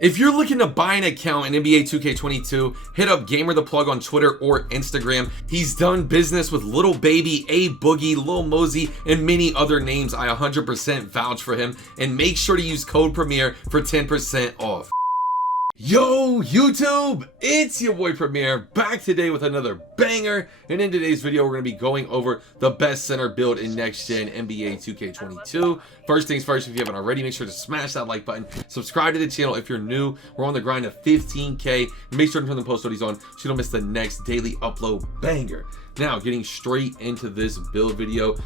If you're looking to buy an account in NBA 2K22, hit up Gamer the Plug on Twitter or Instagram. He's done business with Little Baby, A Boogie, Lil Mosey, and many other names. I 100% vouch for him, and make sure to use code Premier for 10% off. Yo YouTube, it's your boy Premier back today with another banger, and in today's video we're going to be going over the best center build in next gen NBA 2K22. First things first, if you haven't already, make sure to smash that like button, subscribe to the channel if you're new. We're on the grind of 15k, and make sure to turn the post notifications on so you don't miss the next daily upload banger. Now getting straight into this build video.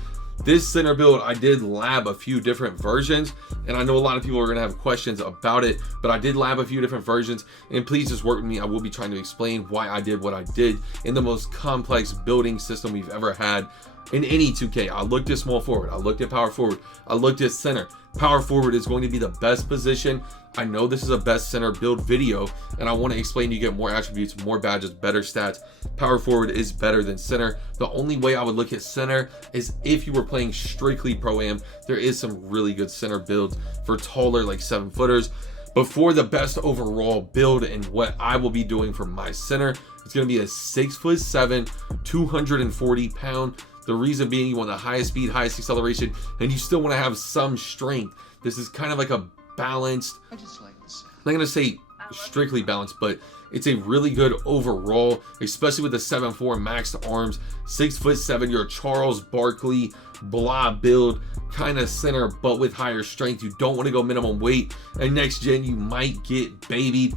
This center build, I did lab a few different versions, and I know a lot of people are going to have questions about it, but I did lab a few different versions, and please just work with me. I will be trying to explain why I did what I did in the most complex building system we've ever had in any 2K. I looked at small forward, I looked at power forward, I looked at center. Power forward is going to be the best position. I know this is a best center build video, and I want to explain you get more attributes, more badges, better stats. Power forward is better than center. The only way I would look at center is if you were playing strictly pro-am. There is some really good center builds for taller, like 7-footers. But for the best overall build and what I will be doing for my center, it's going to be a 6'7", 240-pound. The reason being, you want the highest speed, highest acceleration, and you still want to have some strength. This is kind of like a balanced, I'm not going to say strictly balanced, but it's a really good overall, especially with the 7'4" maxed arms, 6'7", your Charles Barkley blah build kind of center, but with higher strength. You don't want to go minimum weight, and next gen you might get babied.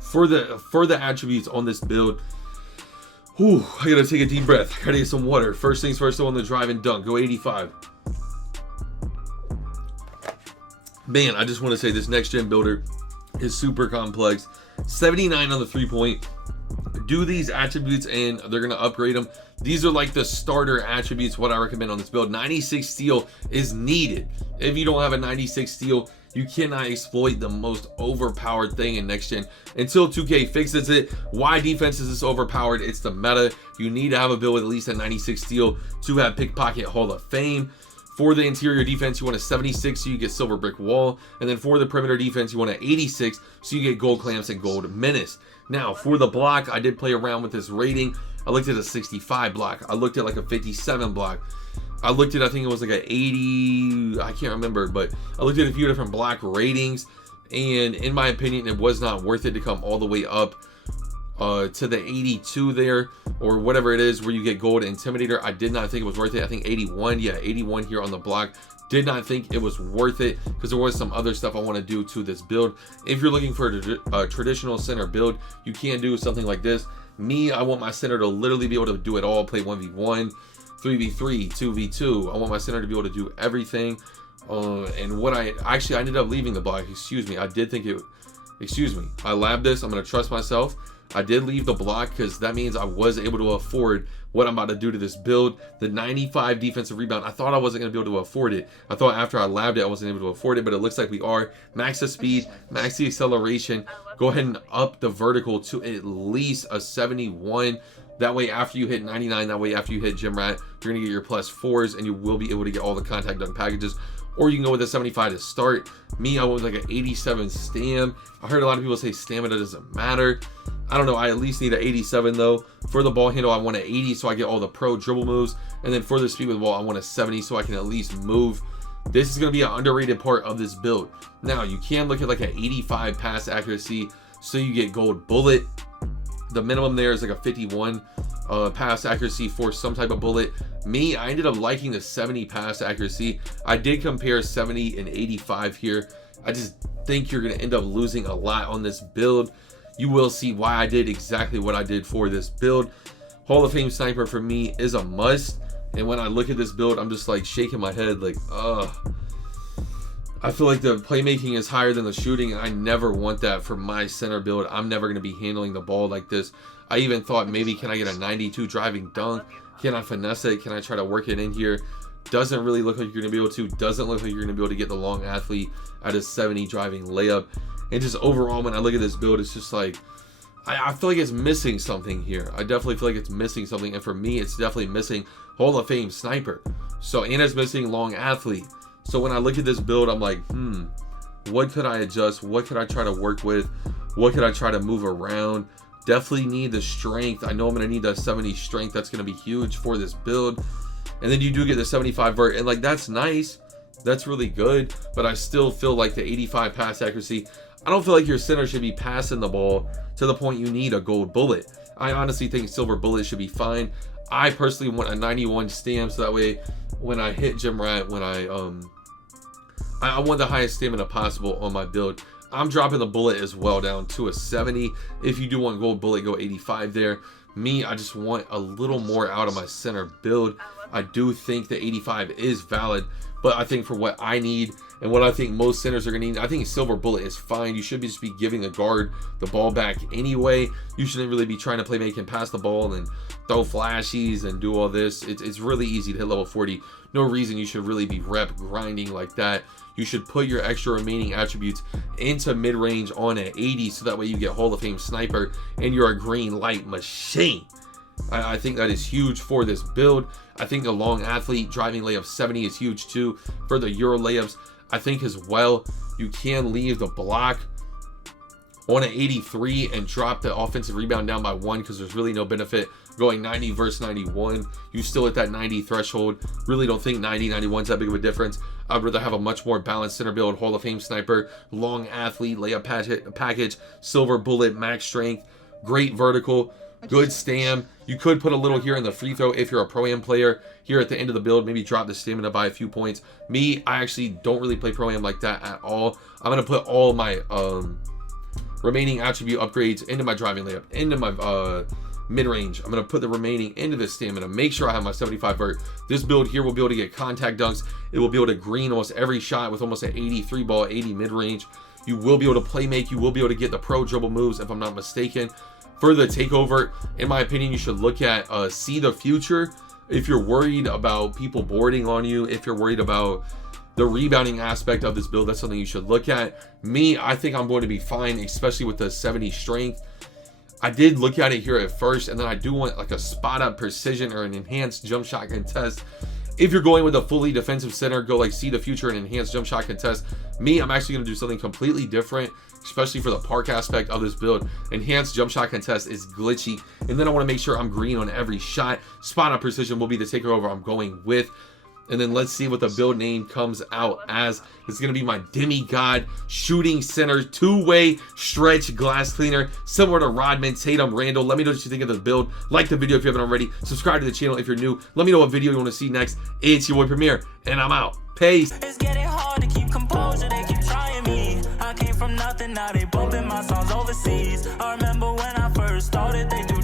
For the attributes on this build, whew, I gotta take a deep breath. I gotta get some water. First things first, on the drive and dunk, go 85. Man, I just want to say this next gen builder is super complex. 79 on the 3-point. Do these attributes and they're gonna upgrade them. These are like the starter attributes, what I recommend on this build. 96 steal is needed. If you don't have a 96 steal, you cannot exploit the most overpowered thing in next gen until 2K fixes it. Why defense is this overpowered? It's the meta. You need to have a build with at least a 96 steal to have Pickpocket Hall of Fame. For the interior defense, you want a 76 so you get Silver Brick Wall, and then for the perimeter defense, you want an 86 so you get Gold Clamps and Gold Menace. Now for the block, I did play around with this rating. I looked at a 65 block, I looked at like a 57 block, I looked at, I think it was like an 80, I can't remember, but I looked at a few different block ratings, and in my opinion, it was not worth it to come all the way up to the 82 there, or whatever it is where you get Gold Intimidator. I did not think it was worth it. I think 81, yeah, 81 here on the block. Did not think it was worth it because there was some other stuff I want to do to this build. If you're looking for a traditional center build, you can do something like this. Me, I want my center to literally be able to do it all, play 1v1, 3v3, 2v2. I want my center to be able to do everything. And what I ended up leaving the block, excuse me, I did think it, excuse me, I labbed this, I'm going to trust myself. I did leave the block because that means I was able to afford what I'm about to do to this build. The 95 defensive rebound, I thought I wasn't going to be able to afford it. I thought after I labbed it, I wasn't able to afford it, but it looks like we are. Max the speed, max the acceleration. Go ahead and up the vertical to at least a 71. That way, after you hit 99, that way after you hit Gym Rat, you're going to get your +4s, and you will be able to get all the contact dunk packages. Or you can go with a 75 to start. Me, I went with like an 87 stam. I heard a lot of people say stamina doesn't matter. I don't know, I at least need an 87 though. For the ball handle, I want an 80 so I get all the pro dribble moves. And then for the speed with the ball, I want a 70 so I can at least move. This is going to be an underrated part of this build. Now, you can look at like an 85 pass accuracy so you get Gold Bullet. The minimum there is like a 51 pass accuracy for some type of bullet. Me, I ended up liking the 70 pass accuracy. I did compare 70 and 85 here. I just think you're going to end up losing a lot on this build. You will see why I did exactly what I did for this build. Hall of Fame sniper for me is a must. And when I look at this build, I'm just like shaking my head like, I feel like the playmaking is higher than the shooting, and I never want that for my center build. I'm never going to be handling the ball like this. I even thought maybe, can I get a 92 driving dunk? Can I finesse it? Can I try to work it in here? Doesn't really look like you're going to be able to. Doesn't look like you're going to be able to get the long athlete at a 70 driving layup. And just overall, when I look at this build, it's just like, I feel like it's missing something here. I definitely feel like it's missing something. And for me, it's definitely missing Hall of Fame sniper. So, and it's missing long athlete. So when I look at this build, I'm like, What could I adjust? What could I try to work with? What could I try to move around? Definitely need the strength. I know I'm gonna need that 70 strength. That's gonna be huge for this build. And then you do get the 75 vert, and like that's nice. That's really good, but I still feel like the 85 pass accuracy. I don't feel like your center should be passing the ball to the point you need a gold bullet. I honestly think silver bullet should be fine. I personally want a 91 stam, so that way when I hit gym rat, when I want the highest stamina possible on my build. I'm dropping the bullet as well down to a 70. If you do want gold bullet, go 85 there. Me, I just want a little more out of my center build. I do think the 85 is valid, but I think for what I need and what I think most centers are gonna need, I think silver bullet is fine. You should just be giving a guard the ball back anyway. You shouldn't really be trying to play make and pass the ball and throw flashies and do all this. It's really easy to hit level 40. No reason you should really be rep grinding like that. You should put your extra remaining attributes into mid-range on an 80, so that way you get Hall of Fame sniper and you're a green light machine. I think that is huge for this build. I think the long athlete driving layup 70 is huge too. For the Euro layups, I think as well, you can leave the block on an 83 and drop the offensive rebound down by 1, because there's really no benefit going 90 versus 91. You still at that 90 threshold. Really don't think 90, 91 is that big of a difference. I'd rather have a much more balanced center build, Hall of Fame sniper, long athlete, layup package, silver bullet, max strength, great vertical, good stam. You could put a little here in the free throw if you're a Pro-Am player. Here at the end of the build, maybe drop the stamina by a few points. Me, I actually don't really play Pro-Am like that at all. I'm going to put all my remaining attribute upgrades into my driving layup, into my mid-range. I'm going to put the remaining into the stamina. Make sure I have my 75 vert. This build here will be able to get contact dunks. It will be able to green almost every shot with almost an 83 ball, 80 mid-range. You will be able to play make. You will be able to get the pro dribble moves, if I'm not mistaken. For the takeover, in my opinion, you should look at See the Future. If you're worried about people boarding on you, if you're worried about the rebounding aspect of this build, that's something you should look at. Me, I think I'm going to be fine, especially with the 70 strength. I did look at it here at first, and then I do want like a spot up precision or an enhanced jump shot contest. If you're going with a fully defensive center, go like See the Future and enhanced jump shot contest. Me, I'm actually going to do something completely different, especially for the park aspect of this build. Enhanced jump shot contest is glitchy, and then I want to make sure I'm green on every shot. Spot up precision will be the takeover I'm going with. And then let's see what the build name comes out as. It's going to be my Demigod shooting center, two-way stretch glass cleaner, similar to Rodman, Tatum, Randall. Let me know what you think of the build. Like the video if you haven't already. Subscribe to the channel if you're new. Let me know what video you want to see next. It's your boy Premier, and I'm out. Peace. It's getting hard to keep composure, they keep trying me. I came from nothing, now they bumping my songs overseas. I remember when I first started, they do